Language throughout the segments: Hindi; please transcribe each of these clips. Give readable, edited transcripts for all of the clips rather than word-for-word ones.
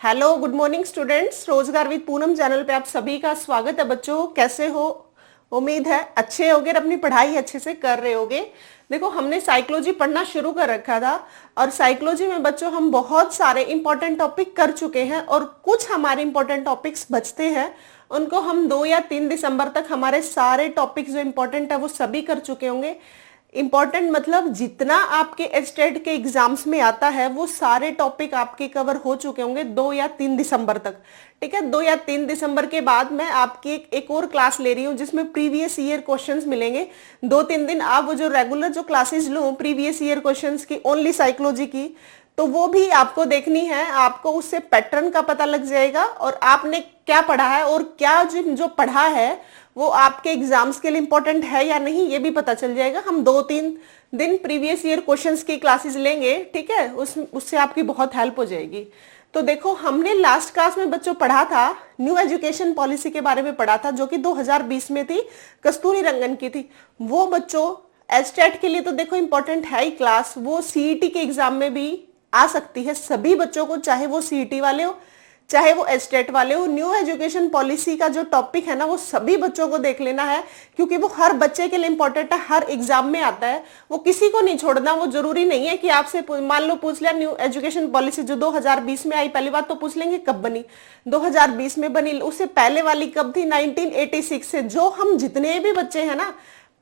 Hello, good morning students. रोजगार विद पूनम चैनल पे आप सभी का स्वागत है। बच्चों, कैसे हो? उम्मीद है अच्छे होगे और अपनी पढ़ाई अच्छे से कर रहे होगे। देखो, हमने साइकोलॉजी पढ़ना शुरू कर रखा था और साइकोलॉजी में बच्चों हम बहुत सारे इंपॉर्टेंट टॉपिक कर चुके हैं और कुछ हमारे इंपॉर्टेंट टॉपिक्स बचते हैं। उनको हम 2 या 3 दिसंबर तक हमारे सारे टॉपिक्स जो इंपॉर्टेंट है वो सभी कर चुके होंगे। इंपॉर्टेंट मतलब जितना आपके एस्टेट के एग्जाम्स में आता है वो सारे टॉपिक आपके कवर हो चुके होंगे 2 या 3 दिसंबर तक। ठीक है, 2 या 3 दिसंबर के बाद मैं आपकी एक और क्लास ले रही हूँ जिसमें प्रीवियस ईयर क्वेश्चंस मिलेंगे। 2-3 दिन आप वो जो रेगुलर जो क्लासेस लो प्रीवियस ईयर क्वेश्चंस की, ओनली साइकोलॉजी की, तो वो भी आपको देखनी है। आपको उससे पैटर्न का पता लग जाएगा और आपने क्या पढ़ा है और क्या जो पढ़ा है वो आपके एग्जाम्स के लिए इंपॉर्टेंट है या नहीं, ये भी पता चल जाएगा। हम 2-3 दिन प्रीवियस ईयर क्वेश्चंस की क्लासेस लेंगे। ठीक है, उससे आपकी बहुत हेल्प हो जाएगी। तो देखो, हमने लास्ट क्लास में बच्चों पढ़ा था, न्यू एजुकेशन पॉलिसी के बारे में पढ़ा था जो कि 2020 में थी, कस्तूरी रंगन की थी। वो बच्चों एस्टेट के लिए तो देखो इंपॉर्टेंट है ही क्लास, वो सीईटी के एग्जाम में भी आ सकती है सभी बच्चों को, चाहे वो सीईटी वाले हो चाहे वो एस्टेट वाले हो। न्यू एजुकेशन पॉलिसी का जो टॉपिक है ना वो सभी बच्चों को देख लेना है क्योंकि वो हर बच्चे के लिए इंपॉर्टेंट है, हर एग्जाम में आता है। वो किसी को नहीं छोड़ना। वो जरूरी नहीं है कि आपसे मान लो पूछ लिया न्यू एजुकेशन पॉलिसी जो 2020 में आई, पहली बात तो पूछ लेंगे कब बनी, 2020 में बनी। उससे पहले वाली कब थी? 1986 से। जो हम जितने भी बच्चे हैं ना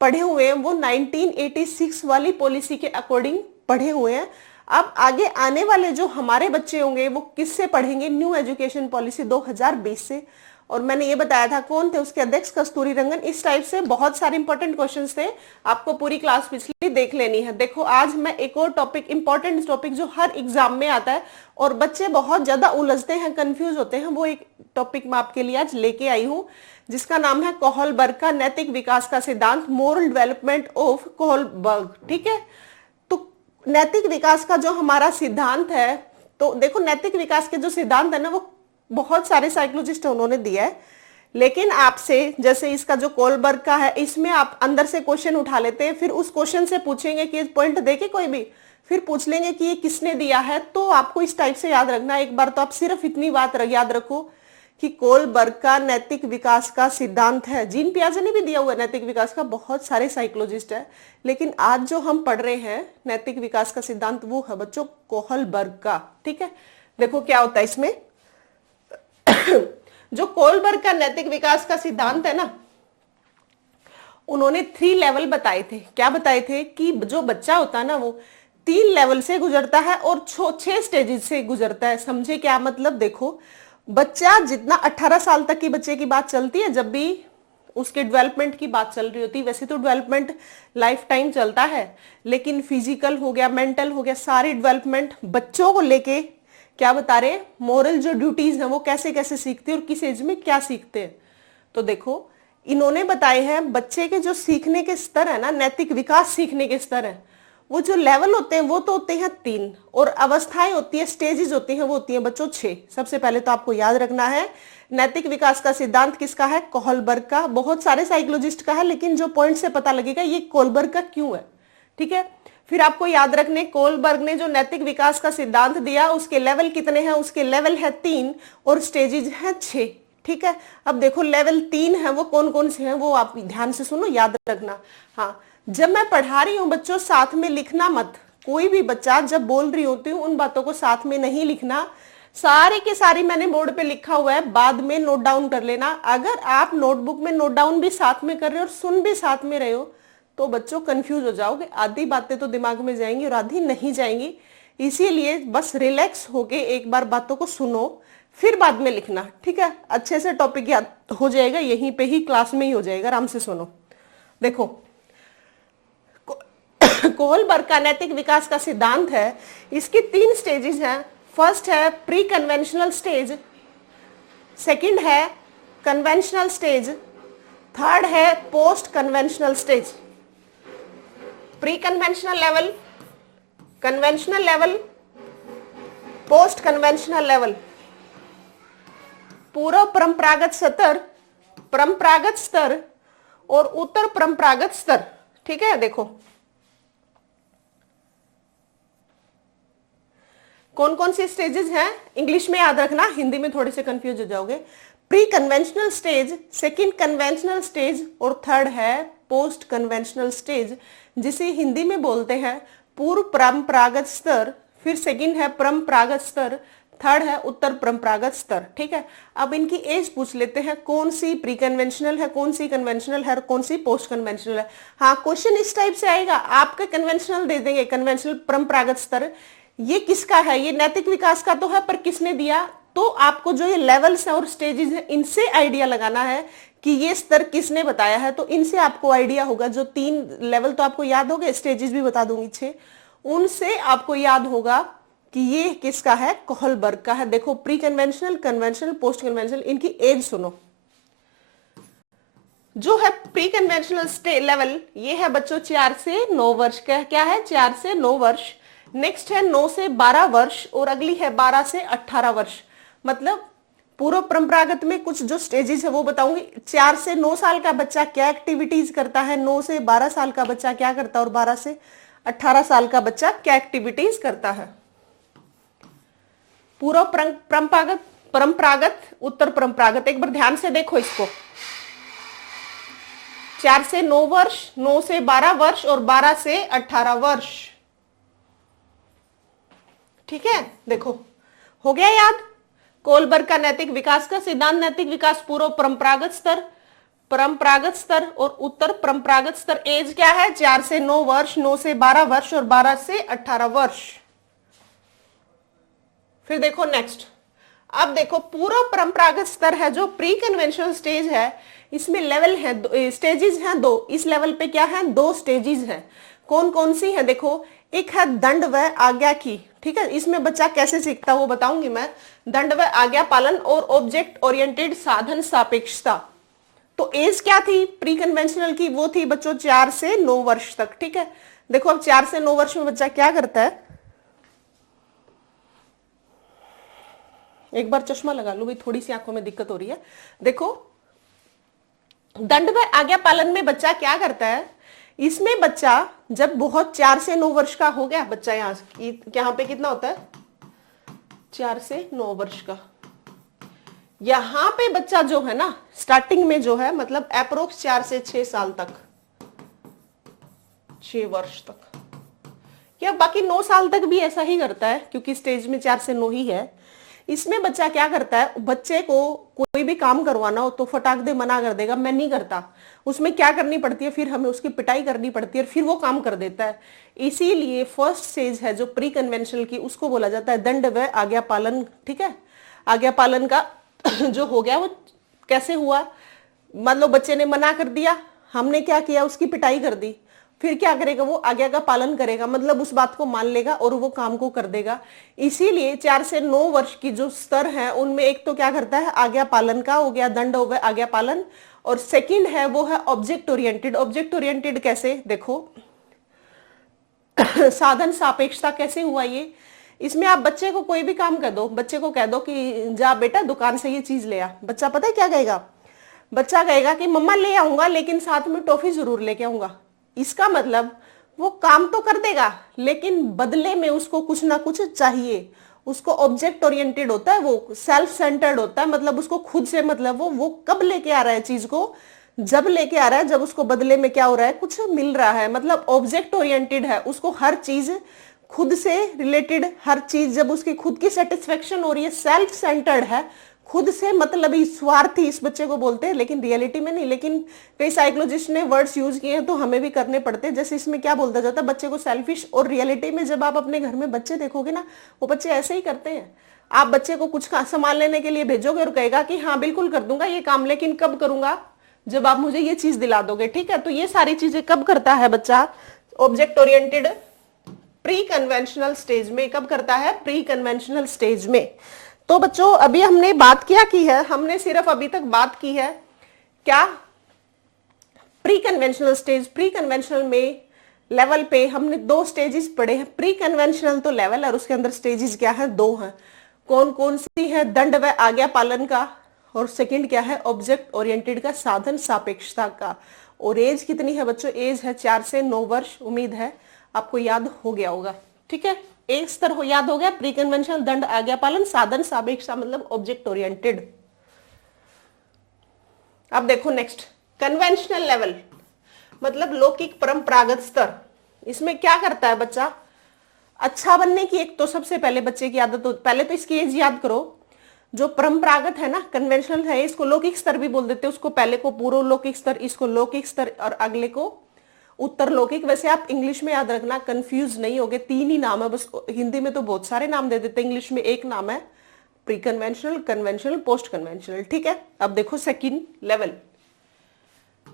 पढ़े हुए हैं वो 1986 वाली पॉलिसी के अकॉर्डिंग पढ़े हुए हैं। अब आगे आने वाले जो हमारे बच्चे होंगे वो किससे पढ़ेंगे? न्यू एजुकेशन पॉलिसी 2020 से। और मैंने ये बताया था कौन थे उसके अध्यक्ष, कस्तूरी रंगन। इस टाइप से बहुत सारे इंपॉर्टेंट क्वेश्चंस थे, आपको पूरी क्लास पिछली देख लेनी है। देखो, आज मैं एक और टॉपिक, इंपॉर्टेंट टॉपिक जो हर एग्जाम में आता है और बच्चे बहुत ज्यादा उलझते हैं, कंफ्यूज होते हैं, वो एक टॉपिक मैं आपके लिए आज लेके आई हूँ जिसका नाम है कोहलबर्ग का नैतिक विकास का सिद्धांत, मोरल डेवलपमेंट ऑफ कोहलबर्ग। ठीक है, तो नैतिक विकास का जो हमारा सिद्धांत है, तो देखो नैतिक विकास के जो सिद्धांत है ना वो बहुत सारे साइकोलॉजिस्ट उन्होंने दिया है, लेकिन आपसे जैसे इसका जो कोलबर्ग का है इसमें आप अंदर से क्वेश्चन उठा लेते हैं, फिर उस क्वेश्चन से पूछेंगे कि पॉइंट देके कोई भी, फिर पूछ लेंगे कि ये किसने दिया है। तो आपको इस टाइप से याद रखना। एक बार तो आप सिर्फ इतनी बात याद रखो कि कोलबर्ग का नैतिक विकास का सिद्धांत है। जीन पियाजे ने भी दिया हुआ है नैतिक विकास का, बहुत सारे साइकोलॉजिस्ट है, लेकिन आज जो हम पढ़ रहे हैं नैतिक विकास का सिद्धांत वो है बच्चों कोहलबर्ग का। ठीक है, देखो क्या होता है इसमें। जो कोहलबर्ग का नैतिक विकास का सिद्धांत है ना, उन्होंने 3 लेवल बताए थे। क्या बताए थे? कि जो बच्चा होता है ना वो 3 लेवल से गुजरता है और 6 स्टेजेस से गुजरता है। समझे क्या मतलब? देखो, बच्चा जितना 18 साल तक की बच्चे की बात चलती है, जब भी उसके डेवलपमेंट की बात चल रही होती है, वैसे तो डेवलपमेंट लाइफ टाइम चलता है, लेकिन फिजिकल हो गया, मेंटल हो गया, सारी डेवलपमेंट बच्चों को लेके क्या बता रहे हैं, मोरल जो ड्यूटीज हैं वो कैसे कैसे सीखते हैं और किस एज में क्या सीखते हैं। तो देखो, इन्होंने बताए हैं बच्चे के जो सीखने के स्तर है ना, नैतिक विकास सीखने के स्तर है, वो जो लेवल होते हैं वो तो होते हैं 3 और अवस्थाएं होती है, स्टेजेस होती हैं, वो होती हैं बच्चों 6। सबसे पहले तो आपको याद रखना है नैतिक विकास का सिद्धांत किसका है? कोहलबर्ग का। बहुत सारे साइकोलॉजिस्ट का है, लेकिन जो पॉइंट से पता लगेगा ये कोहलबर्ग का क्यों है। ठीक है, फिर आपको याद रखने, कोहलबर्ग ने जो नैतिक विकास का सिद्धांत दिया उसके लेवल कितने हैं? उसके लेवल है 3 और स्टेजेस हैं 6। ठीक है, अब देखो लेवल 3 है वो कौन कौन से हैं वो आप ध्यान से सुनो, याद रखना। हाँ, जब मैं पढ़ा रही हूँ बच्चों साथ में लिखना मत। कोई भी बच्चा जब बोल रही होती हूँ उन बातों को साथ में नहीं लिखना। सारे के सारी मैंने बोर्ड पे लिखा हुआ है, बाद में नोट डाउन कर लेना। अगर आप नोटबुक में नोट डाउन भी साथ में कर रहे हो और सुन भी साथ में रहे हो तो बच्चों कंफ्यूज हो जाओगे। आधी बातें तो दिमाग में जाएंगी और आधी नहीं जाएंगी। इसीलिए बस रिलैक्स होके एक बार बातों को सुनो, फिर बाद में लिखना। ठीक है, अच्छे से टॉपिक याद हो जाएगा, यहीं पे ही क्लास में ही हो जाएगा, आराम से सुनो। देखो, कोहलबर्ग का नैतिक विकास का सिद्धांत है, इसकी 3 स्टेजेस हैं। फर्स्ट है प्री कन्वेंशनल स्टेज, सेकंड है कन्वेंशनल स्टेज, थर्ड है post conventional stage. Pre conventional level, conventional level, post conventional level. पूर्व परंपरागत स्तर, परंपरागत स्तर और उत्तर परंपरागत स्तर। ठीक है, देखो कौन कौन सी स्टेजेस हैं, इंग्लिश में याद रखना, हिंदी में थोड़े से कंफ्यूज हो जाओगे। Pre conventional stage, second conventional stage और थर्ड है पोस्ट कन्वेंशनल स्टेज, जिसे हिंदी में बोलते हैं पूर्व परंपरागत स्तर, फिर सेकंड है परंपरागत स्तर, थर्ड है उत्तर परंपरागत स्तर। ठीक है, अब इनकी एज पूछ लेते हैं, कौन सी प्री कन्वेंशनल है, कौन सी कन्वेंशनल है और कौन सी पोस्ट कन्वेंशनल है। हाँ, क्वेश्चन इस टाइप से आएगा, आपका कन्वेंशनल दे देंगे, कन्वेंशनल परंपरागत स्तर, ये किसका है, ये नैतिक विकास का तो है, पर किसने दिया, तो आपको जो ये लेवल्स है और स्टेजेस है इनसे आइडिया लगाना है कि ये स्तर किसने बताया है। तो इनसे आपको आइडिया होगा, जो 3 लेवल तो आपको याद हो गए, स्टेजेस भी बता दूंगी 6, उनसे आपको याद होगा कि ये किसका है, कोहलबर्ग का है। देखो, pre conventional, conventional, post conventional, इनकी एज सुनो। जो है प्री कन्वेंशनल लेवल, ये है बच्चों 4 से 9 वर्ष का, क्या है 4 से 9 वर्ष। नेक्स्ट है 9 से 12 वर्ष और अगली है 12 से 18 वर्ष। मतलब पूर्व परंपरागत में कुछ जो स्टेजेस है वो बताऊंगी। 4 से 9 साल का बच्चा क्या एक्टिविटीज करता है, 9 से 12 साल का बच्चा क्या करता है और 12 से 18 साल का बच्चा क्या एक्टिविटीज करता है। पूर्व परंपरागत, उत्तर परंपरागत, एक बार ध्यान से देखो इसको। 4 से 9 वर्ष, 9 से 12 वर्ष और 12 से 18 वर्ष। ठीक है, देखो हो गया याद। कोहलबर्ग का नैतिक विकास का सिद्धांत, नैतिक विकास पूर्व परंपरागत स्तर और उत्तर परंपरागत स्तर। एज क्या है, 4 से 9 वर्ष, 9 से 12 वर्ष और 12 से 18 वर्ष। फिर देखो नेक्स्ट, अब देखो पूर्व परंपरागत स्तर है जो प्री कन्वेंशनल स्टेज है, इसमें लेवल है, स्टेजेस हैं 2। इस लेवल पे क्या है, 2 स्टेजेस हैं। कौन कौन सी है, देखो, एक है दंड व आज्ञा की। ठीक है, इसमें बच्चा कैसे सीखता है वो बताऊंगी मैं। दंड व आज्ञा पालन और ऑब्जेक्ट ओरिएंटेड साधन सापेक्षता। तो एज क्या थी प्री कन्वेंशनल की, वो थी बच्चों 4 से 9 वर्ष तक। ठीक है, देखो अब 4 से 9 वर्ष में बच्चा क्या करता है, एक बार चश्मा लगा लो भाई, थोड़ी सी आंखों में दिक्कत हो रही है। देखो, दंड व आज्ञा पालन में बच्चा क्या करता है, इसमें बच्चा जब बहुत 4 से 9 वर्ष का हो गया बच्चा, यहाँ पे कितना होता है 4 से 9 वर्ष का, यहां पे बच्चा जो है ना स्टार्टिंग में जो है, मतलब अप्रोक्स 4 से 6 साल तक, 6 वर्ष तक, या बाकी 9 साल तक भी ऐसा ही करता है क्योंकि स्टेज में 4 से 9 ही है। इसमें बच्चा क्या करता है, बच्चे को कोई भी काम करवाना हो तो फटाक दे मना कर देगा, मैं नहीं करता। उसमें क्या करनी पड़ती है, फिर हमें उसकी पिटाई करनी पड़ती है, फिर वो काम कर देता है। इसीलिए फर्स्ट स्टेज है जो प्री कन्वेंशनल की, उसको बोला जाता है दंड व आज्ञा पालन। ठीक है, आज्ञा पालन का जो हो गया वो कैसे हुआ, मान लो बच्चे ने मना कर दिया, हमने क्या किया, उसकी पिटाई कर दी, फिर क्या करेगा, वो आज्ञा का पालन करेगा, मतलब उस बात को मान लेगा और वो काम को कर देगा। इसीलिए 4 से 9 वर्ष की जो स्तर है उनमें एक तो क्या करता है, आज्ञा पालन का हो गया, दंड हो गया आज्ञा पालन, और सेकंड है वो है ऑब्जेक्ट ओरिएंटेड। ऑब्जेक्ट ओरिएंटेड कैसे, देखो साधन सापेक्षता कैसे हुआ ये, इसमें आप बच्चे को कोई भी काम कर दो, बच्चे को कह दो कि जा बेटा दुकान से ये चीज ले आ, बच्चा पता है क्या कहेगा, बच्चा कहेगा कि मम्मा ले आऊंगा लेकिन साथ में टॉफी जरूर लेके आऊंगा। इसका मतलब वो काम तो कर देगा लेकिन बदले में उसको कुछ ना कुछ चाहिए। उसको ऑब्जेक्ट ओरिएंटेड होता है, वो सेल्फ सेंटर्ड होता है, मतलब उसको खुद से मतलब वो कब लेके आ रहा है चीज को, जब लेके आ रहा है जब उसको बदले में क्या हो रहा है, कुछ मिल रहा है, मतलब ऑब्जेक्ट ओरिएंटेड है। उसको हर चीज खुद से रिलेटेड, हर चीज जब उसकी खुद की सेटिस्फेक्शन हो रही है, सेल्फ सेंटर्ड है, खुद से मतलब स्वार्थी इस बच्चे को बोलते हैं, लेकिन रियलिटी में नहीं। लेकिन कई साइकोलॉजिस्ट ने वर्ड्स यूज किए हैं तो हमें भी करने पड़ते हैं। जैसे इसमें क्या बोलता जाता है बच्चे को सेल्फिश, और रियलिटी में जब आप अपने घर में बच्चे देखोगे ना, वो बच्चे ऐसे ही करते हैं। आप बच्चे को कुछ सामान लेने के लिए भेजोगे और कहेगा कि हाँ बिल्कुल कर दूंगा ये काम, लेकिन कब करूंगा, जब आप मुझे ये चीज दिला दोगे। ठीक है, तो ये सारी चीजें कब करता है बच्चा, object oriented pre conventional stage में। कब करता है, प्री कन्वेंशनल स्टेज में। तो बच्चों अभी हमने बात क्या की है, हमने सिर्फ अभी तक बात की है क्या, pre conventional stage. Pre conventional में लेवल पे हमने 2 स्टेजेस पढ़े हैं। प्री कन्वेंशनल तो लेवल और उसके अंदर स्टेजेस क्या है, 2 हैं। कौन कौन सी है, दंड व आज्ञा पालन का, और सेकंड क्या है, ऑब्जेक्ट ओरिएंटेड का, साधन सापेक्षता का। और एज कितनी है बच्चों, एज है 4 से 9 वर्ष। उम्मीद है आपको याद हो गया होगा। ठीक है। एक स्तर हो, याद हो गया, प्री कन्वेंशनल, दंड, आज्ञा पालन, साधन सापेक्षता मतलब ऑब्जेक्ट ओरिएंटेड। अब देखो नेक्स्ट, कन्वेंशनल लेवल मतलब लौकिक परंपरागत स्तर। इसमें क्या करता है बच्चा, अच्छा बनने की एक तो सबसे पहले बच्चे की आदत हो, पहले तो इसकी एज याद करो। जो परंपरागत है ना, कन्वेंशनल है, इसको लौकिक स्तर भी बोल देते हैं। उसको पहले को पूर्व लौकिक स्तर, इसको लौकिक स्तर, और अगले को उत्तर लौकिक। वैसे आप इंग्लिश में याद रखना, कंफ्यूज नहीं होगे, तीन ही नाम है बस। हिंदी में तो बहुत सारे नाम दे देते हैं, इंग्लिश में एक नाम है, pre conventional, conventional, post conventional. ठीक है, अब देखो सेकंड लेवल,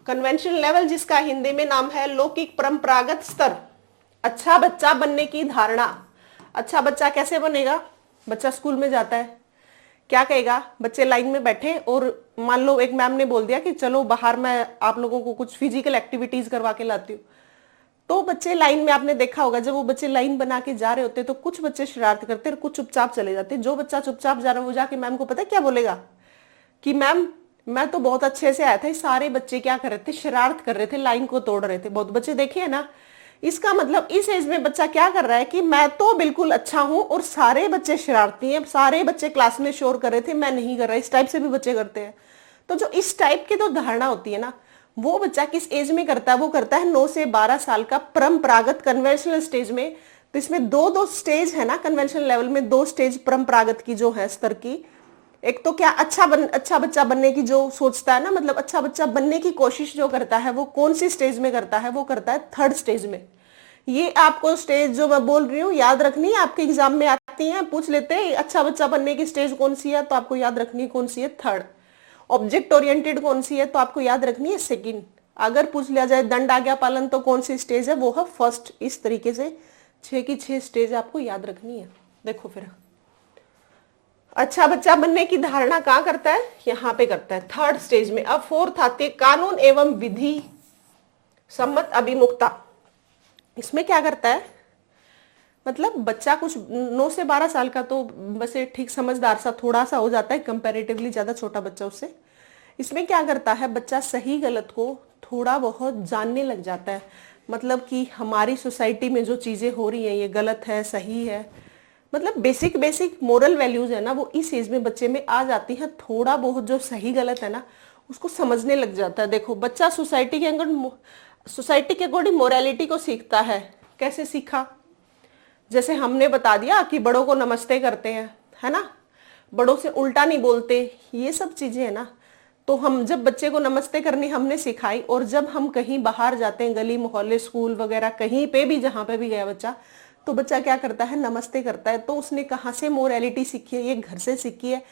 कन्वेंशनल लेवल, जिसका हिंदी में नाम है लौकिक परंपरागत स्तर। अच्छा बच्चा बनने की धारणा। अच्छा बच्चा कैसे बनेगा, बच्चा स्कूल में जाता है, क्या कहेगा, बच्चे लाइन में बैठे और मान लो एक मैम ने बोल दिया कि चलो बाहर मैं आप लोगों को कुछ फिजिकल एक्टिविटीज करवा के लाती हूँ। तो बच्चे लाइन में, आपने देखा होगा जब वो बच्चे लाइन बना के जा रहे होते तो कुछ बच्चे शरारत करते और कुछ चुपचाप चले जाते। जो बच्चा चुपचाप जा रहा है वो जाके मैम को पता है क्या बोलेगा कि मैम मैं तो बहुत अच्छे से आया था, सारे बच्चे क्या कर रहे थे, शरारत कर रहे थे, लाइन को तोड़ रहे थे। बहुत बच्चे देखे है ना। इसका मतलब इस एज में बच्चा क्या कर रहा है कि मैं तो बिल्कुल अच्छा हूं और सारे बच्चे शरारती हैं, सारे बच्चे क्लास में शोर कर रहे थे, मैं नहीं कर रहा। इस टाइप से भी बच्चे करते हैं। तो जो इस टाइप की तो धारणा होती है ना, वो बच्चा किस एज में करता है, वो करता है 9 से 12 साल का परंपरागत कन्वेंशनल स्टेज में। तो इसमें दो स्टेज है ना, कन्वेंशनल लेवल में 2 स्टेज परंपरागत की जो है स्तर की। एक तो क्या, अच्छा बच्चा बनने की जो सोचता है ना, मतलब अच्छा बच्चा बनने की कोशिश जो करता है, वो कौन सी स्टेज में करता है, वो करता है 3rd स्टेज में। ये आपको स्टेज जो मैं बोल रही हूँ याद रखनी है, आपके एग्जाम में आती है, पूछ लेते हैं अच्छा बच्चा बनने की स्टेज कौन सी है, तो आपको याद रखनी है कौन सी है 3rd। ऑब्जेक्ट ओरिएंटेड कौन सी है, तो आपको याद रखनी है 2nd। अगर पूछ लिया जाए दंड आज्ञा पालन तो कौन सी स्टेज है, वो है 1st। इस तरीके से 6 की 6 स्टेज आपको याद रखनी है। देखो फिर अच्छा बच्चा बनने की धारणा कहाँ करता है, यहाँ पे करता है 3rd स्टेज में। अब 4th आती है कानून एवं विधि सम्मत अभिमुखता। इसमें क्या करता है, मतलब बच्चा कुछ 9 से 12 साल का तो वैसे ठीक समझदार सा थोड़ा सा हो जाता है, कंपैरेटिवली ज्यादा छोटा बच्चा उससे। इसमें क्या करता है बच्चा, सही गलत को थोड़ा बहुत जानने लग जाता है। मतलब कि हमारी सोसाइटी में जो चीजें हो रही हैं ये गलत है, सही है, मतलब बेसिक मोरल वैल्यूज है ना, वो इस एज में बच्चे में आ जाती है। थोड़ा बहुत जो सही गलत है ना उसको समझने लग जाता है। देखो बच्चा सोसाइटी के अकॉर्डिंग मोरालिटी को सीखता है। कैसे सीखा, जैसे हमने बता दिया कि बड़ों को नमस्ते करते हैं, है ना, बड़ों से उल्टा नहीं बोलते, ये सब चीजें है ना। तो हम जब बच्चे को नमस्ते करनी हमने सिखाई, और जब हम कहीं बाहर जाते हैं, गली मोहल्ले स्कूल वगैरह कहीं पे भी जहां पे भी गया बच्चा, तो बच्चा क्या करता है, नमस्ते करता है। तो उसने कहाँ से मोरालिटी सीखी है, ये घर से सीखी है।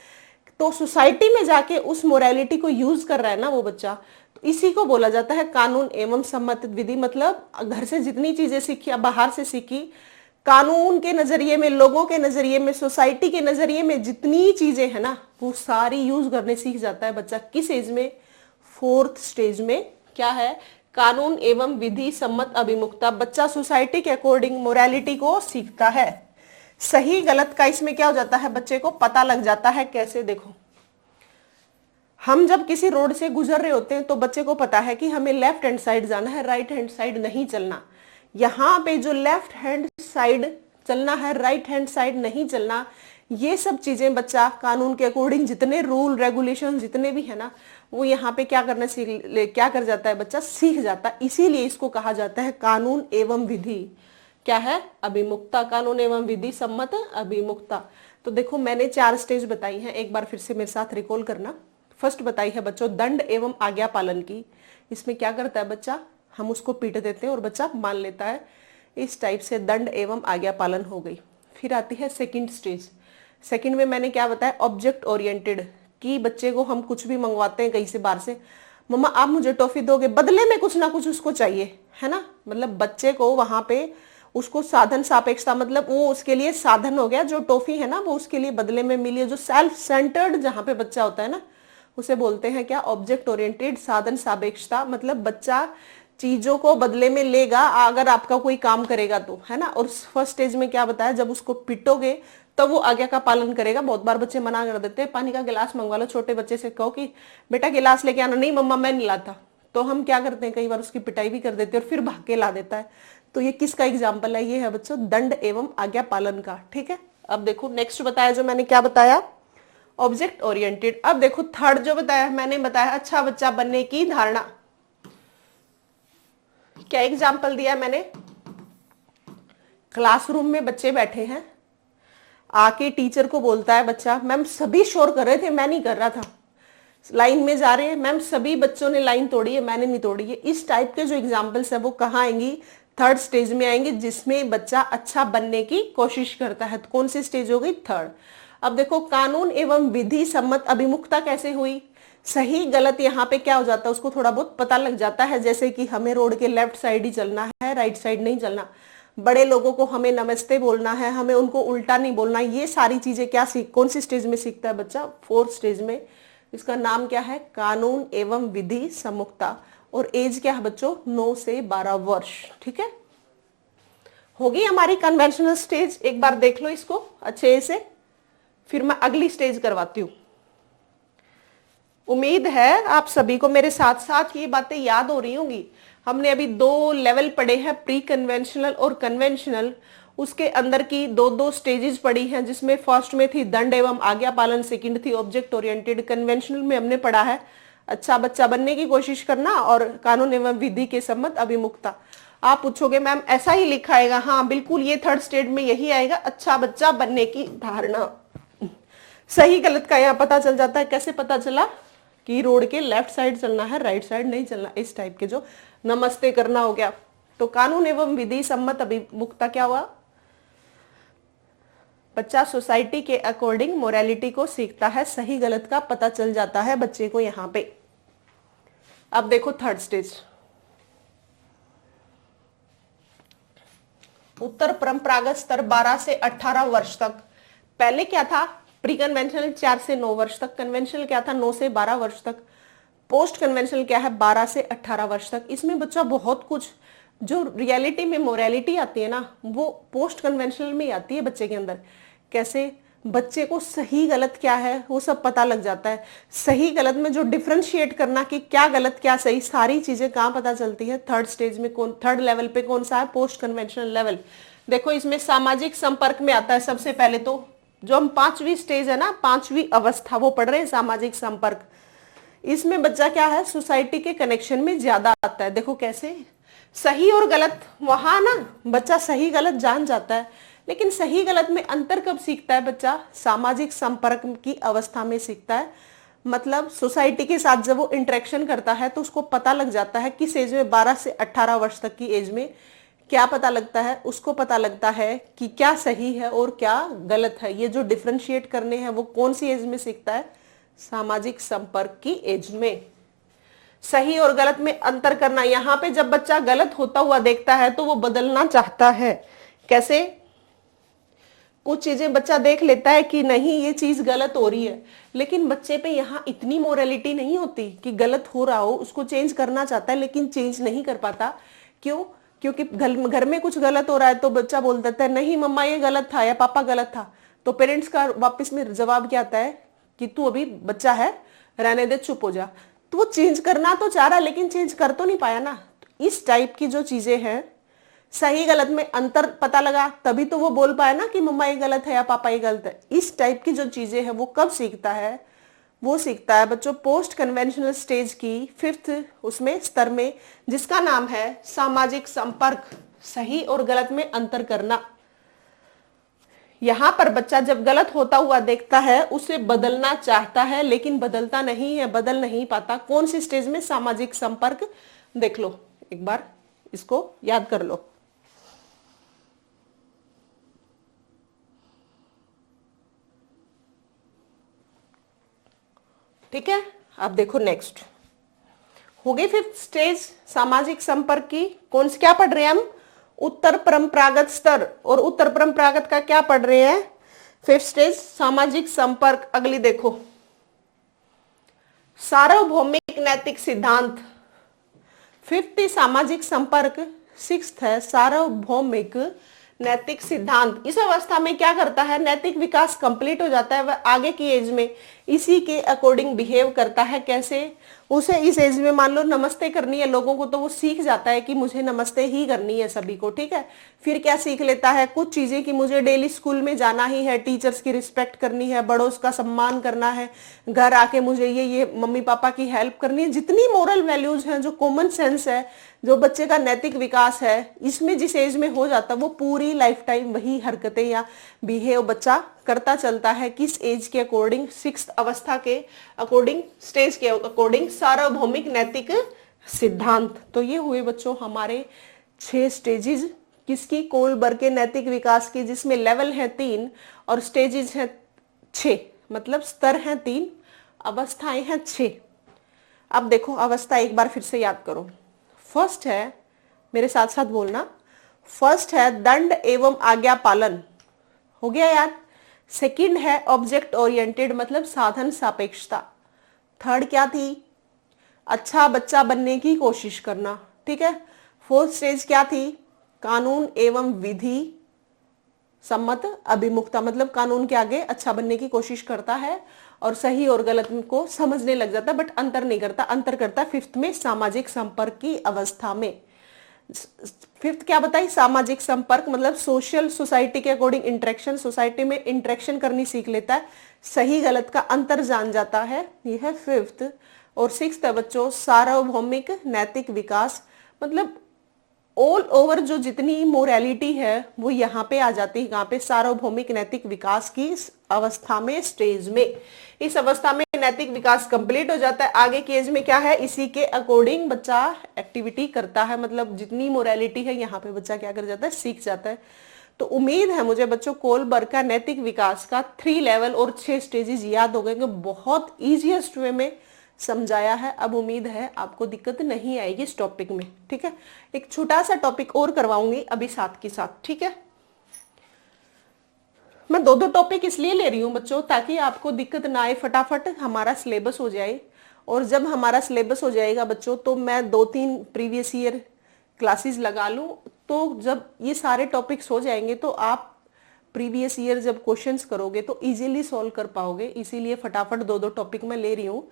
तो सोसाइटी में जाके उस मोरालिटी को यूज कर रहा है ना वो बच्चा, तो इसी को बोला जाता है कानून एवं सम्मत विधि। मतलब घर से जितनी चीजें सीखी या बाहर से सीखी, कानून के नजरिए में, लोगों के नजरिए में, सोसाइटी के नजरिए में जितनी चीजें है ना वो सारी यूज करने सीख जाता है बच्चा। किस एज में, 4th स्टेज में। क्या है, कानून एवं विधि सम्मत अभिमुखता। बच्चा सोसाइटी के अकॉर्डिंग मोरालिटी को सीखता है। सही गलत का इसमें क्या हो जाता है, बच्चे को पता लग जाता है। कैसे, देखो हम जब किसी रोड से गुजर रहे होते हैं तो बच्चे को पता है कि हमें लेफ्ट हैंड साइड जाना है, राइट हैंड साइड नहीं चलना। यहाँ पे जो लेफ्ट हैंड साइड चलना है, राइट हैंड साइड नहीं चलना, ये सब चीजें बच्चा कानून के अकॉर्डिंग जितने रूल रेगुलेशन जितने भी है ना, वो यहाँ पे क्या क्या कर जाता है बच्चा, सीख जाता है। इसीलिए इसको कहा जाता है कानून एवं विधि। क्या है, अभिमुखता, कानून एवं विधि सम्मत अभिमुखता। तो देखो मैंने 4 स्टेज बताई हैं, एक बार फिर से मेरे साथ रिकॉल करना। फर्स्ट बताई है बच्चों दंड एवं आज्ञा पालन की। इसमें क्या करता है बच्चा, हम उसको पीट देते हैं और बच्चा मान लेता है। इस टाइप से दंड एवं आज्ञा पालन हो गई। फिर आती है 2nd स्टेज। 2nd में मैंने क्या बताया, ऑब्जेक्ट ओरिएंटेड, कि बच्चे को हम कुछ भी मंगवाते हैं कहीं से बाहर से, मम्मा आप मुझे टॉफी दोगे, बदले में कुछ ना कुछ उसको चाहिए, है ना। मतलब बच्चे को वहां पे उसको साधन सापेक्षता, मतलब वो उसके लिए साधन हो गया, जो टॉफी है ना वो उसके लिए बदले में मिली है। जो सेल्फ सेंटर्ड जहां पे बच्चा होता है ना उसे बोलते हैं क्या, ऑब्जेक्ट ओरिएंटेड साधन सापेक्षता। मतलब बच्चा चीजों को बदले में लेगा अगर आपका कोई काम करेगा तो, है ना। और 1st स्टेज में क्या बताया, जब उसको पिटोगे तब तो वो आज्ञा का पालन करेगा। बहुत बार बच्चे मना कर देते हैं, पानी का गिलास मंगवा लो, छोटे बच्चे से कहो कि बेटा गिलास लेके आना, नहीं मम्मा मैं नहीं लाता, तो हम क्या करते हैं कई बार उसकी पिटाई भी कर देते हैं और फिर भाग के ला देता है। तो ये किसका एग्जाम्पल है? ये है बच्चों दंड एवं आज्ञा पालन का। ठीक है, अब देखो नेक्स्ट बताया जो मैंने, क्या बताया? Object oriented. अब देखो थर्ड जो बताया मैंने, बताया अच्छा बच्चा बनने की धारणा। क्या एग्जाम्पल दिया मैंने? क्लासरूम में बच्चे बैठे हैं, आके टीचर को बोलता है बच्चा, मैम सभी शोर कर रहे थे, मैं नहीं कर रहा था। लाइन में जा रहे हैं, मैम सभी बच्चों ने लाइन तोड़ी है, मैंने नहीं तोड़ी है। इस टाइप के जो एग्जाम्पल्स है वो कहाँ आएंगी? थर्ड स्टेज में आएंगे, जिसमें बच्चा अच्छा बनने की कोशिश करता है। तो कौन सी स्टेज हो गई? थर्ड। अब देखो कानून एवं विधि सम्मत अभिमुखता कैसे हुई? सही गलत यहाँ पे क्या हो जाता है, उसको थोड़ा बहुत पता लग जाता है। जैसे कि हमें रोड के लेफ्ट साइड ही चलना है, राइट साइड नहीं चलना। बड़े लोगों को हमें नमस्ते बोलना है, हमें उनको उल्टा नहीं बोलना। ये सारी चीजें क्या कौन सी स्टेज में सीखता है बच्चा? फोर्थ स्टेज में। इसका नाम क्या है? कानून एवं विधि सम्मुखता। और एज क्या है बच्चों? 9 से 12 वर्ष। ठीक है, होगी हमारी कन्वेंशनल स्टेज। एक बार देख लो इसको अच्छे से, फिर मैं अगली स्टेज करवाती हूं। उम्मीद है आप सभी को मेरे साथ साथ ये बातें याद हो रही होंगी। हमने अभी 2 लेवल पढ़े हैं, प्री कन्वेंशनल और कन्वेंशनल। उसके अंदर की 2 स्टेजेस पढ़ी हैं, जिसमें फर्स्ट में थी दंड एवं आज्ञा पालन, सेकंड थी ऑब्जेक्ट ओरिएंटेड। कन्वेंशनल में हमने पढ़ा है अच्छा बच्चा बनने की कोशिश करना और कानून एवं विधि के सम्मत अभिमुखता। आप पूछोगे मैम ऐसा ही लिखा आएगा? हाँ बिल्कुल, ये थर्ड स्टेज में यही आएगा, अच्छा बच्चा बनने की धारणा। सही गलत का यहाँ पता चल जाता है। कैसे पता चला? कि रोड के लेफ्ट साइड चलना है, राइट साइड नहीं चलना। इस टाइप के जो नमस्ते करना हो गया। तो कानून एवं विधि सम्मत अभिमुखता क्या हुआ? बच्चा सोसाइटी के अकॉर्डिंग मोरालिटी को सीखता है, सही गलत का पता चल जाता है बच्चे को यहाँ पे। अब देखो थर्ड स्टेज, उत्तर परंपरागत स्तर 12 से 18 वर्ष तक। पहले क्या था? प्री कन्वेंशनल 4 से 9 वर्ष तक, कन्वेंशनल क्या था? 9 से 12 वर्ष तक। पोस्ट कन्वेंशनल क्या है? 12 से 18 वर्ष तक। इसमें बच्चा बहुत कुछ जो रियलिटी में मोरालिटी आती है ना, वो पोस्ट कन्वेंशनल में आती है बच्चे के अंदर। कैसे? बच्चे को सही गलत क्या है वो सब पता लग जाता है। सही गलत में जो डिफरेंशिएट करना कि क्या गलत क्या सही, सारी चीजें कहाँ पता चलती है? थर्ड स्टेज में। कौन थर्ड लेवल पे? कौन सा है? Post conventional level. देखो इसमें सामाजिक संपर्क में आता है सबसे पहले। तो जो हम 5वीं स्टेज है ना, 5वीं अवस्था वो पढ़ रहे हैं, सामाजिक संपर्क। इसमें बच्चा क्या है? सोसाइटी के कनेक्शन में ज्यादा आता है। देखो कैसे? सही और गलत वहां ना बच्चा सही गलत जान जाता है, लेकिन सही गलत में अंतर कब सीखता है बच्चा? सामाजिक संपर्क की अवस्था में सीखता है। मतलब सोसाइटी के साथ जब वो इंटरेक्शन करता है तो उसको पता लग जाता है किस एज में, 12 से 18 वर्ष तक की एज में क्या पता लगता है? उसको पता लगता है कि क्या सही है और क्या गलत है। ये जो डिफरेंशिएट करने हैं वो कौन सी एज में सीखता है? सामाजिक संपर्क की एज में। सही और गलत में अंतर करना, यहाँ पे जब बच्चा गलत होता हुआ देखता है तो वो बदलना चाहता है। कैसे? कुछ चीजें बच्चा देख लेता है कि नहीं ये चीज गलत हो रही है, लेकिन बच्चे पे यहाँ इतनी मोरालिटी नहीं होती कि गलत हो रहा हो, उसको चेंज करना चाहता है लेकिन चेंज नहीं कर पाता। क्यों? क्योंकि घर में कुछ गलत हो रहा है तो बच्चा बोल देता है नहीं मम्मा ये गलत था या पापा गलत था। तो पेरेंट्स का वापस में जवाब क्या आता है कि तू अभी बच्चा है, रहने दे, चुप हो जा। तो वो चेंज करना तो चाह रहा लेकिन चेंज कर तो नहीं पाया ना। इस टाइप की जो चीजें हैं, सही गलत में अंतर पता लगा तभी तो वो बोल पाया ना कि मम्मा ये गलत है या पापा ये गलत है। इस टाइप की जो चीजें हैं वो कब सीखता है? वो सीखता है बच्चों पोस्ट कन्वेंशनल स्टेज की 5th उसमें स्तर में, जिसका नाम है सामाजिक संपर्क। सही और गलत में अंतर करना। यहां पर बच्चा जब गलत होता हुआ देखता है उसे बदलना चाहता है लेकिन बदलता नहीं है, बदल नहीं पाता। कौन सी स्टेज में? सामाजिक संपर्क। देख लो एक बार, इसको याद कर लो। ठीक है, अब देखो नेक्स्ट हो गई 5th स्टेज सामाजिक संपर्क की। कौन सी क्या पढ़ रहे हैं हम? उत्तर परंपरागत स्तर। और उत्तर परंपरागत का क्या पढ़ रहे हैं? 5th स्टेज सामाजिक संपर्क। अगली देखो, सार्वभौमिक नैतिक सिद्धांत। 5th सामाजिक संपर्क, 6th है सार्वभौमिक नैतिक सिद्धांत। इस अवस्था में क्या करता है? नैतिक विकास कंप्लीट हो जाता है वह आगे की एज में। इसी के अकॉर्डिंग बिहेव करता है। कैसे? उसे इस एज में मान लो नमस्ते करनी है लोगों को, तो वो सीख जाता है कि मुझे नमस्ते ही करनी है सभी को, ठीक है। फिर क्या सीख लेता है? कुछ चीजें कि मुझे डेली स्कूल में जाना ही है, टीचर्स की रिस्पेक्ट करनी है, बड़ों का सम्मान करना है, घर आके मुझे ये मम्मी पापा की हेल्प करनी है। जितनी मोरल वैल्यूज हैं, जो कॉमन सेंस है, जो बच्चे का नैतिक विकास है, इसमें जिस एज में हो जाता है वो पूरी लाइफ टाइम वही हरकतें या बिहेव बच्चा करता चलता है। किस एज के अकॉर्डिंग? 6th अवस्था के अकॉर्डिंग, स्टेज के अकॉर्डिंग, सार्वभौमिक नैतिक सिद्धांत। तो ये हुए बच्चों हमारे 6 स्टेजेस किसकी? कोलबर्ग के नैतिक विकास की, जिसमें लेवल है 3 और स्टेजेस हैं 6, मतलब स्तर हैं 3, अवस्थाएं हैं 6। अब देखो अवस्था एक बार फिर से याद करो। फर्स्ट है, मेरे साथ साथ बोलना, फर्स्ट है दंड एवं आज्ञा पालन, हो गया याद। सेकंड है ऑब्जेक्ट ओरिएंटेड, मतलब साधन सापेक्षता। थर्ड क्या थी? अच्छा बच्चा बनने की कोशिश करना, ठीक है। फोर्थ स्टेज क्या थी? कानून एवं विधि सम्मत अभिमुखता, मतलब कानून के आगे अच्छा बनने की कोशिश करता है और सही और गलत को समझने लग जाता है, बट अंतर नहीं करता। अंतर करता है 5th में, सामाजिक संपर्क की अवस्था में। 5th क्या बताई? सामाजिक संपर्क, मतलब सोशल, सोसाइटी के अकॉर्डिंग इंटरेक्शन, सोसाइटी में इंटरेक्शन करनी सीख लेता है, सही गलत का अंतर जान जाता है, यह है 5th। और 6th है बच्चों सार्वभौमिक नैतिक विकास, मतलब ऑल ओवर जो जितनी मोरालिटी है वो यहाँ पे आ जाती है। कहाँ पे? सार्वभौमिक नैतिक विकास की इस अवस्था में, स्टेज में। इस अवस्था में नैतिक विकास कंप्लीट हो जाता है। आगे की एज में क्या है? इसी के अकॉर्डिंग बच्चा एक्टिविटी करता है, मतलब जितनी मोरालिटी है यहाँ पे बच्चा क्या कर जाता है? सीख जाता है। तो उम्मीद है मुझे बच्चों कोलबर्ग का नैतिक विकास का 3 लेवल और 6 स्टेजेस याद हो गए, बहुत ईजिएस्ट वे में समझाया है। अब उम्मीद है आपको दिक्कत नहीं आएगी इस टॉपिक में, ठीक है। एक छोटा सा टॉपिक और करवाऊंगी अभी साथ के साथ, ठीक है। मैं 2 टॉपिक इसलिए ले रही हूँ बच्चों ताकि आपको दिक्कत ना आए, फटाफट हमारा सिलेबस हो जाए। और जब हमारा सिलेबस हो जाएगा बच्चों तो मैं 2-3 प्रीवियस ईयर क्लासेस लगा लूँ, तो जब ये सारे टॉपिक्स हो जाएंगे तो आप प्रीवियस ईयर जब क्वेश्चंस करोगे तो इजीली सॉल्व कर पाओगे। इसीलिए फटाफट 2 टॉपिक मैं ले रही हूँ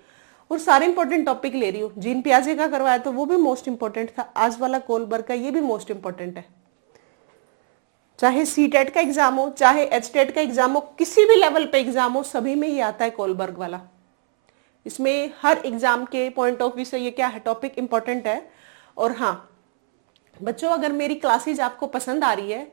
और सारे इंपॉर्टेंट टॉपिक ले रही हूँ। जीन पियाजे का करवाया तो वो भी मोस्ट इंपॉर्टेंट था, आज वाला कोलबर्ग का ये भी मोस्ट इंपॉर्टेंट है। चाहे सीटेट का एग्जाम हो, चाहे एचटेट का एग्जाम हो, किसी भी लेवल पे एग्जाम हो, सभी में ये आता है कोलबर्ग वाला। इसमें हर एग्जाम के पॉइंट ऑफ व्यू से ये क्या है? टॉपिक इंपॉर्टेंट है। और हाँ बच्चों, अगर मेरी क्लासेज आपको पसंद आ रही है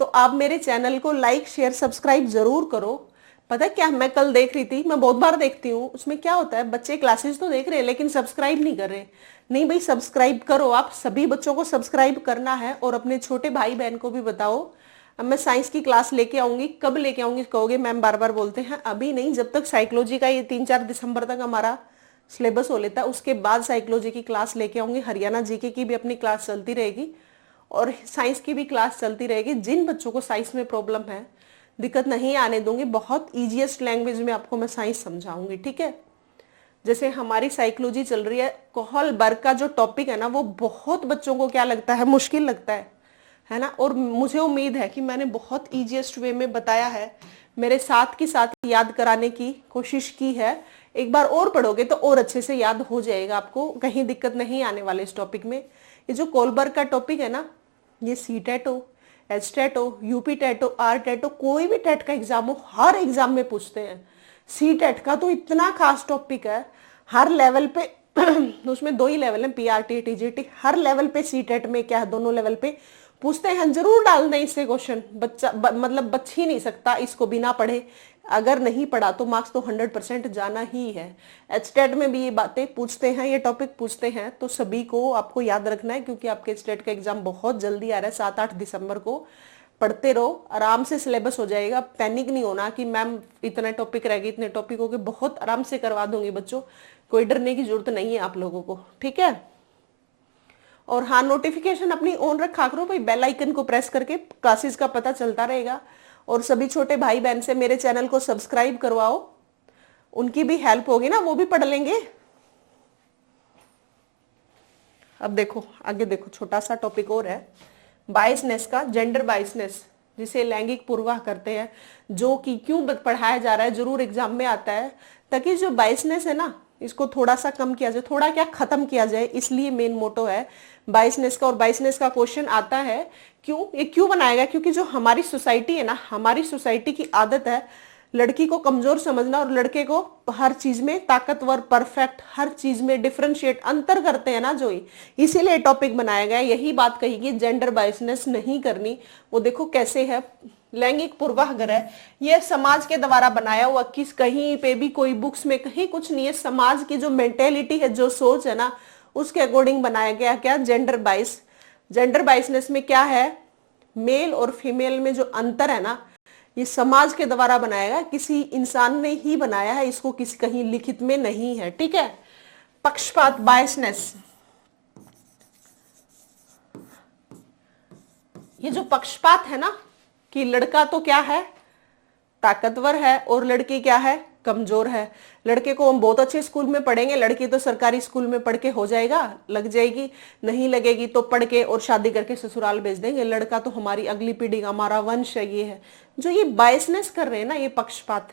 तो आप मेरे चैनल को लाइक शेयर सब्सक्राइब जरूर करो। पता है क्या, मैं कल देख रही थी, मैं बहुत बार देखती हूँ, उसमें क्या होता है बच्चे क्लासेस तो देख रहे हैं लेकिन सब्सक्राइब नहीं कर रहे। नहीं भाई, सब्सक्राइब करो, आप सभी बच्चों को सब्सक्राइब करना है और अपने छोटे भाई बहन को भी बताओ। अब मैं साइंस की क्लास लेके आऊंगी, कब लेके आऊंगी कहोगे मैम बार बार बोलते हैं, अभी नहीं, जब तक साइकोलॉजी का ये 3-4 दिसंबर तक हमारा सिलेबस हो लेता है उसके बाद साइकोलॉजी की क्लास लेके आऊंगी। हरियाणा जीके की भी अपनी क्लास चलती रहेगी और साइंस की भी क्लास चलती रहेगी। जिन बच्चों को साइंस में प्रॉब्लम है दिक्कत नहीं आने दूंगी, बहुत ईजिएस्ट लैंग्वेज में आपको मैं साइंस समझाऊंगी, ठीक है। जैसे हमारी साइकोलॉजी चल रही है, कोहलबर्ग का जो टॉपिक है ना वो बहुत बच्चों को क्या लगता है? मुश्किल लगता है ना। और मुझे उम्मीद है कि मैंने बहुत ईजिएस्ट वे में बताया है, मेरे साथ के साथ याद कराने की कोशिश की है। एक बार और पढ़ोगे तो और अच्छे से याद हो जाएगा, आपको कहीं दिक्कत नहीं आने वाले इस टॉपिक में। ये जो कोलबर्ग का टॉपिक है ना, ये सीटेट हो, एचटेट हो, यूपी टेट हो, आर टेट हो, कोई भी टेट का एग्जाम हो, हर एग्जाम में पूछते हैं। सी टेट का तो इतना खास टॉपिक है, हर लेवल पे उसमें 2 ही लेवल है, पीआरटी टीजीटी, हर लेवल पे सी टेट में क्या है, दोनों लेवल पे पूछते हैं। जरूर डाल दें इससे क्वेश्चन, बच्चा मतलब बच ही नहीं सकता इसको बिना पढ़े। अगर नहीं पढ़ा तो मार्क्स तो 100% जाना ही है। एचटेट में भी ये बातें पूछते हैं, ये टॉपिक पूछते हैं, तो सभी को आपको याद रखना है क्योंकि आपके एचटेट का एग्जाम बहुत जल्दी आ रहा है, 7-8 दिसंबर को। पढ़ते रहो, आराम से सिलेबस हो जाएगा। पैनिक नहीं होना कि मैम इतना टॉपिक रह गए, इतने टॉपिक हो गए, बहुत आराम से करवा दूंगी बच्चों, कोई डरने की जरूरत नहीं है आप लोगों को, ठीक है। और हाँ, नोटिफिकेशन अपनी ऑन रखा करो भाई, बेल आइकन को प्रेस करके क्लासेस का पता चलता रहेगा। और सभी छोटे भाई बहन से मेरे चैनल को सब्सक्राइब करवाओ, उनकी भी हेल्प होगी ना, वो भी पढ़ लेंगे। अब देखो आगे देखो, छोटा सा टॉपिक और है बायसनेस का, जेंडर बायसनेस, जिसे लैंगिक पूर्वाग्रह करते हैं, जो कि क्यों पढ़ाया जा रहा है, जरूर एग्जाम में आता है। ताकि जो बायसनेस है ना इसको थोड़ा सा कम किया जाए, थोड़ा क्या खत्म किया जाए, इसलिए मेन मोटो है बायसनेस का। और बायसनेस का क्वेश्चन आता है क्यों, ये क्यों बनाएगा, क्योंकि जो हमारी सोसाइटी है ना, हमारी सोसाइटी की आदत है लड़की को कमजोर समझना और लड़के को हर चीज में ताकतवर, परफेक्ट, हर चीज में डिफरेंशिएट, अंतर करते हैं ना जो ही, इसीलिए टॉपिक बनाया गया। यही बात कही कि जेंडर बायसनेस नहीं करनी। वो देखो कैसे है, लैंगिक पूर्वाग्रह, यह समाज के द्वारा बनाया हुआ, किस कहीं पे भी कोई बुक्स में कहीं कुछ नहीं है, समाज की जो मेंटेलिटी है, जो सोच है ना, उसके अकॉर्डिंग बनाया गया क्या, जेंडर बाइस। जेंडर बाइसनेस में क्या है, मेल और फीमेल में जो अंतर है ना, ये समाज के द्वारा बनाया गया, किसी इंसान ने ही बनाया है, इसको किसी कहीं लिखित में नहीं है, ठीक है। पक्षपात, बायसनेस, ये जो पक्षपात है ना कि लड़का तो क्या है, ताकतवर है, और लड़की क्या है, कमजोर है। लड़के को हम बहुत अच्छे स्कूल में पढ़ेंगे, लड़की तो सरकारी स्कूल में पढ़ के हो जाएगा, लग जाएगी, नहीं लगेगी तो पढ़ के और शादी करके ससुराल भेज देंगे। लड़का तो हमारी अगली पीढ़ी का, हमारा वंश है। ये है जो ये बायसनेस कर रहे हैं ना, ये पक्षपात,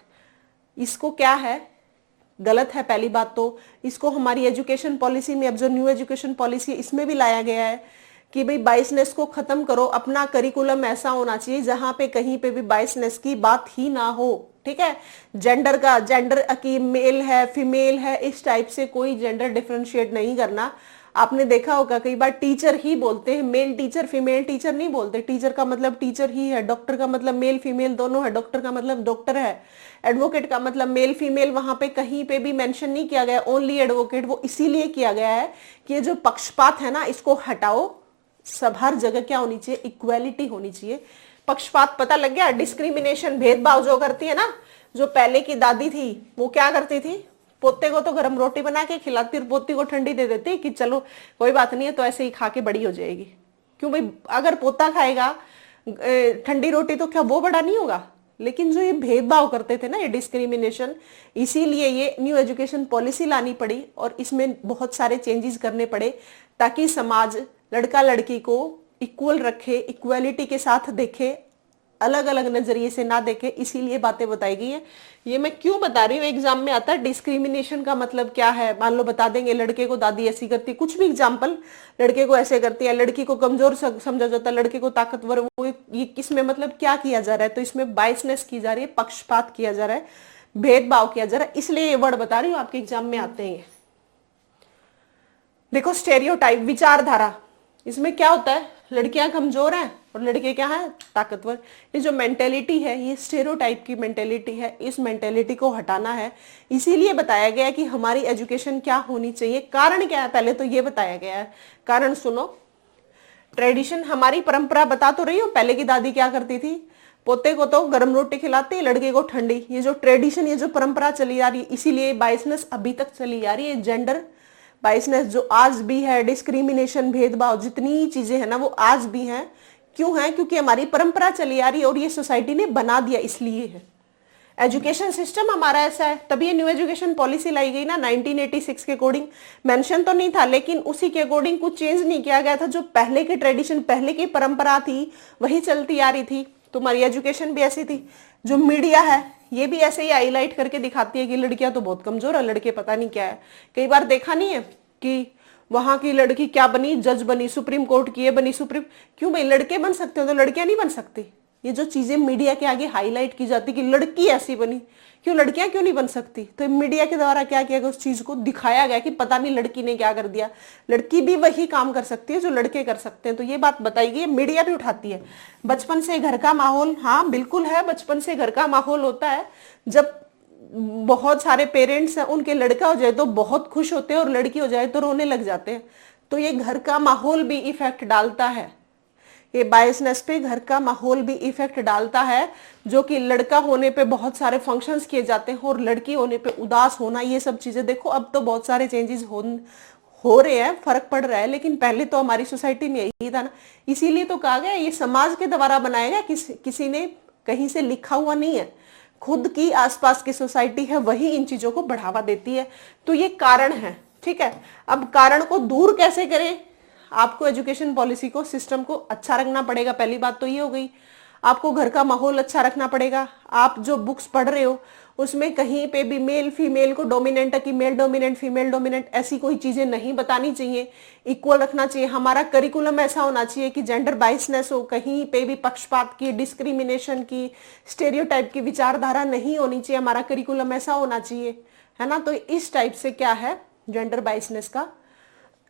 इसको क्या है, गलत है। पहली बात तो इसको हमारी एजुकेशन पॉलिसी में, अब जो न्यू एजुकेशन पॉलिसी है, इसमें भी लाया गया है कि भाई बायसनेस को खत्म करो, अपना करिकुलम ऐसा होना चाहिए जहां पे कहीं पे भी बायसनेस की बात ही ना हो, ठीक है। जेंडर का, जेंडर की मेल है, फीमेल है, इस टाइप से कोई जेंडर डिफरेंशिएट नहीं करना। आपने देखा होगा कई बार टीचर ही बोलते हैं, मेल टीचर, फीमेल टीचर नहीं बोलते। टीचर का मतलब टीचर ही है, डॉक्टर का मतलब मेल फीमेल दोनों है, डॉक्टर का मतलब डॉक्टर है, एडवोकेट का मतलब मेल फीमेल, वहां पे कहीं पे भी मेंशन नहीं किया गया, ओनली एडवोकेट। वो इसीलिए किया गया है कि ये जो पक्षपात है ना, इसको हटाओ। सब हर जगह क्या होनी चाहिए, इक्वालिटी होनी चाहिए। पक्षपात पता लग गया, डिस्क्रिमिनेशन, भेदभाव जो करती है ना, जो पहले की दादी थी वो क्या करती थी, पोते को तो गर्म रोटी बना के खिलाती और पोती को ठंडी दे देती कि चलो कोई बात नहीं है, तो ऐसे ही खा के बड़ी हो जाएगी। क्यों भाई, अगर पोता खाएगा ठंडी रोटी तो क्या वो बड़ा नहीं होगा। लेकिन जो ये भेदभाव करते थे ना, ये डिस्क्रिमिनेशन, इसीलिए ये न्यू एजुकेशन पॉलिसी लानी पड़ी और इसमें बहुत सारे चेंजेस करने पड़े ताकि समाज लड़का लड़की को इक्वल रखे, इक्वालिटी के साथ देखे, अलग अलग नजरिए से ना देखे। इसीलिए बातें बताई गई है। ये मैं क्यों बता रही हूँ, एग्जाम में आता है डिस्क्रिमिनेशन का मतलब क्या है। मान लो बता देंगे लड़के को दादी ऐसी करती, कुछ भी एग्जाम्पल, लड़के को ऐसे करती है, लड़की को कमजोर समझा जाता है, लड़के को ताकतवर, वो ये किसमें मतलब क्या किया जा रहा है, तो इसमें बायसनेस की जा रही है, पक्षपात किया जा रहा है, भेदभाव किया जा रहा है, इसलिए ये वर्ड बता रही हूँ, आपके एग्जाम में आते हैं। देखो स्टेरियोटाइप, विचारधारा, इसमें क्या होता है, लड़कियां कमजोर हैं और लड़के क्या हैं, ताकतवर। ये जो मेंटेलिटी है, ये स्टेरियोटाइप की मेंटेलिटी है, इस मेंटेलिटी को हटाना है। इसीलिए बताया गया कि हमारी एजुकेशन क्या होनी चाहिए। कारण क्या है, पहले तो ये बताया गया है। कारण सुनो, ट्रेडिशन, हमारी परंपरा बता तो रही हूँ, पहले की दादी क्या करती थी, पोते को तो गर्म रोटी खिलाती, लड़के को ठंडी। ये जो ट्रेडिशन, ये जो परंपरा चली आ रही है, इसीलिए बायसनेस अभी तक चली आ रही है। जेंडर बायसनेस जो आज भी है, डिस्क्रिमिनेशन, भेदभाव, जितनी चीजें हैं ना, वो आज भी हैं। क्यों है, क्योंकि हमारी परंपरा चली आ रही है और ये सोसाइटी ने बना दिया, इसलिए है। एजुकेशन सिस्टम हमारा ऐसा है, तभी ये न्यू एजुकेशन पॉलिसी लाई गई ना 1986 के अकॉर्डिंग। मेंशन तो नहीं था, लेकिन उसी के अकॉर्डिंग कुछ चेंज नहीं किया गया था। जो पहले के ट्रेडिशन, पहले की परंपरा थी, वही चलती आ रही थी। तुम्हारी एजुकेशन भी ऐसी थी। जो मीडिया है, ये भी ऐसे ही हाईलाइट करके दिखाती है कि लड़कियां तो बहुत कमजोर है, लड़के पता नहीं क्या है। कई बार देखा नहीं है कि वहां की लड़की क्या बनी, जज बनी, सुप्रीम कोर्ट की ये बनी, सुप्रीम। क्यों भाई, लड़के बन सकते हो तो लड़कियां नहीं बन सकती। ये जो चीजें मीडिया के आगे हाईलाइट की जाती कि लड़की ऐसी बनी, क्यों लड़कियां क्यों नहीं बन सकती, तो मीडिया के द्वारा क्या किया गया, उस चीज को दिखाया गया कि पता नहीं लड़की ने क्या कर दिया। लड़की भी वही काम कर सकती है जो लड़के कर सकते हैं, तो ये बात बताई गई है, मीडिया भी उठाती है। बचपन से घर का माहौल, हाँ बिल्कुल है, बचपन से घर का माहौल होता है। जब बहुत सारे पेरेंट्स हैं, उनके लड़का हो जाए तो बहुत खुश होते हैं और लड़की हो जाए तो रोने लग जाते हैं। तो ये घर का माहौल भी इफेक्ट डालता है, ये बायसनेस पे घर का माहौल भी इफेक्ट डालता है। जो कि लड़का होने पे बहुत सारे फंक्शंस किए जाते हैं और लड़की होने पे उदास होना, ये सब चीजें देखो अब तो बहुत सारे चेंजेस हो रहे हैं, फर्क पड़ रहा है। लेकिन पहले तो हमारी सोसाइटी में यही था ना, इसीलिए तो कहा गया ये समाज के द्वारा बनाया गया, किसी ने कहीं से लिखा हुआ नहीं है। खुद की आसपास की सोसाइटी है, वही इन चीजों को बढ़ावा देती है। तो ये कारण है, ठीक है। अब कारण को दूर कैसे करें, आपको एजुकेशन पॉलिसी को, सिस्टम को अच्छा रखना पड़ेगा, पहली बात तो ये हो गई। आपको घर का माहौल अच्छा रखना पड़ेगा। आप जो बुक्स पढ़ रहे हो उसमें कहीं पे भी मेल फीमेल को डोमिनेंट है कि मेल डोमिनेंट फीमेल डोमिनेंट, ऐसी कोई चीजें नहीं बतानी चाहिए। इक्वल रखना चाहिए। हमारा करिकुलम ऐसा होना चाहिए कि जेंडर बाइसनेस हो, कहीं पे भी पक्षपात की, डिस्क्रिमिनेशन की, स्टेरियोटाइप की विचारधारा नहीं होनी चाहिए। हमारा करिकुलम ऐसा होना चाहिए, है ना। तो इस टाइप से क्या है, जेंडर बाइसनेस का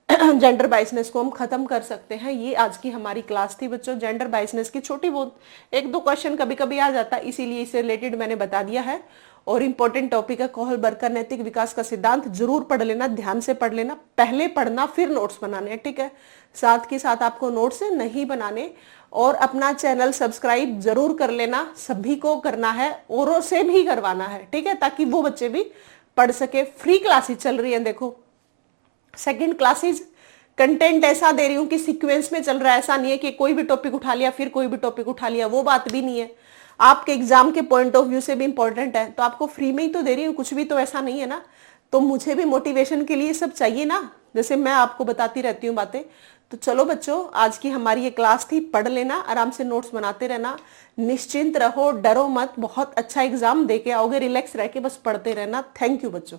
जेंडर बाइसनेस को हम खत्म कर सकते हैं। ये आज की हमारी क्लास थी बच्चों। जेंडर बाइसनेस की छोटी बहुत एक दो क्वेश्चन कभी कभी आ जाता है, इसीलिए इससे रिलेटेड मैंने बता दिया है। और इंपॉर्टेंट टॉपिक है कोहलबर्ग का नैतिक विकास का सिद्धांत, जरूर पढ़ लेना, ध्यान से पढ़ लेना, पहले पढ़ना फिर नोट्स बनाने हैं, ठीक है। साथ के साथ आपको नोट्स नहीं बनाने, और अपना चैनल सब्सक्राइब जरूर कर लेना, सभी को करना है, औरों से भी करवाना है, ठीक है, ताकि वो बच्चे भी पढ़ सके। फ्री क्लासेस चल रही है, देखो सेकंड क्लासेस कंटेंट ऐसा दे रही हूँ कि सीक्वेंस में चल रहा है। ऐसा नहीं है कि कोई भी टॉपिक उठा लिया फिर कोई भी टॉपिक उठा लिया, वो बात भी नहीं है। आपके एग्जाम के पॉइंट ऑफ व्यू से भी इंपॉर्टेंट है, तो आपको फ्री में ही तो दे रही हूँ, कुछ भी तो ऐसा नहीं है ना। तो मुझे भी मोटिवेशन के लिए सब चाहिए ना, जैसे मैं आपको बताती रहती हूँ बातें। तो चलो बच्चों, आज की हमारी ये क्लास थी, पढ़ लेना, आराम से नोट्स बनाते रहना, निश्चिंत रहो, डरो मत, बहुत अच्छा एग्जाम दे के आओगे, रिलैक्स रह के बस पढ़ते रहना। थैंक यू बच्चों।